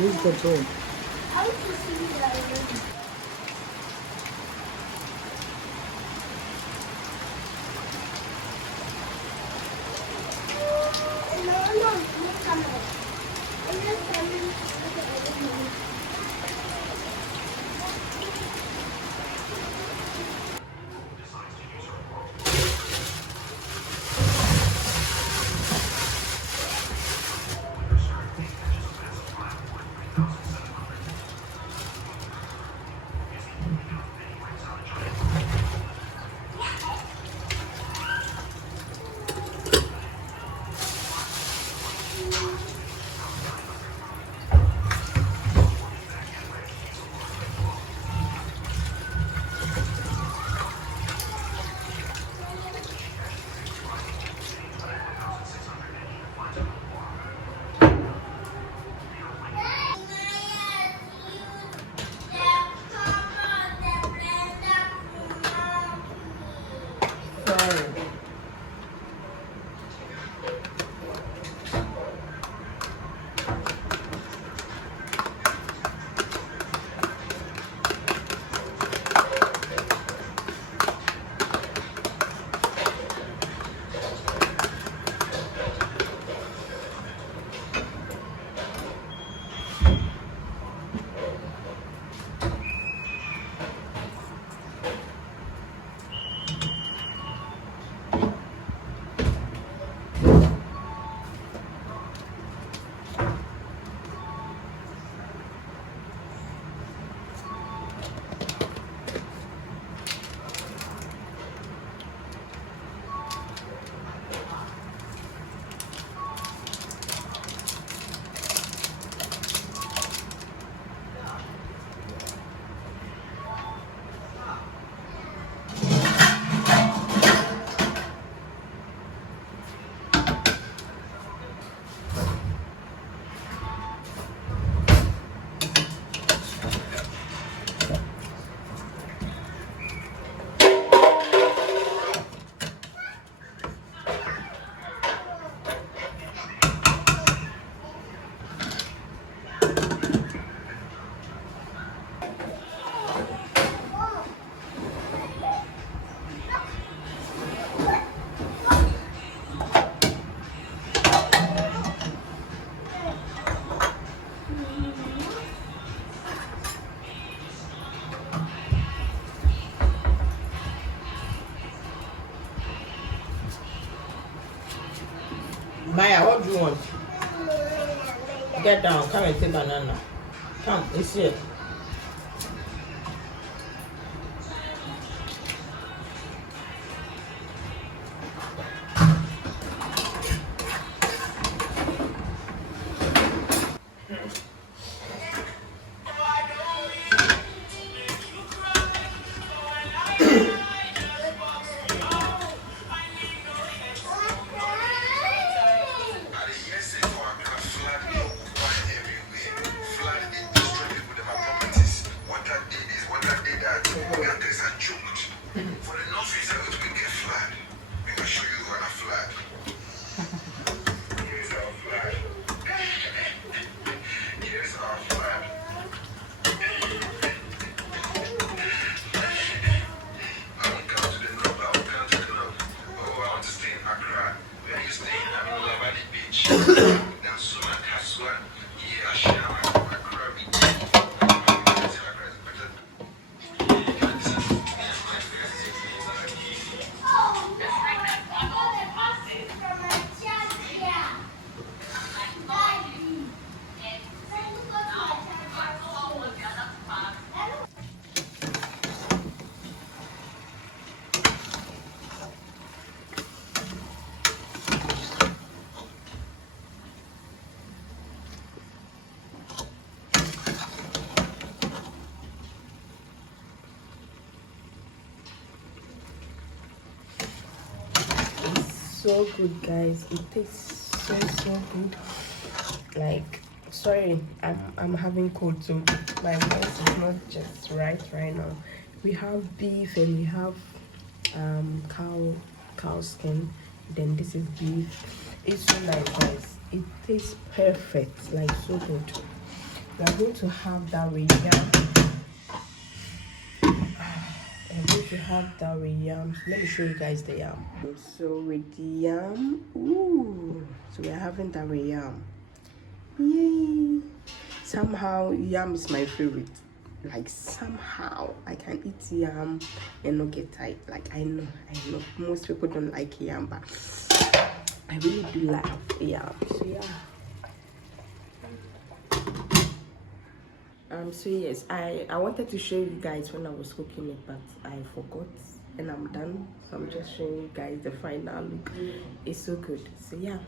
Use the bowl. I want to see that. Maya, what do you want? Get down. Come and take banana. Come, it's here. so good, guys. It tastes so good. Like, sorry, I'm having cold, so my voice is not just right now. We have beef and we have cow skin. Then this is beef. It's so nice, guys. It tastes perfect, like so good. We are going to have that with yam. I'm going to have that with yam. Let me show you guys the yam. So with the yam, ooh, so we're having that with yam. Yay! Somehow yam is my favorite. Like somehow I can eat yam and not get tired. Like I know most people don't like yam, but I really do like yam. So yeah. So yes, I wanted to show you guys when I was cooking it, but I forgot and I'm done. So I'm just showing you guys the final look. It's so good. So yeah.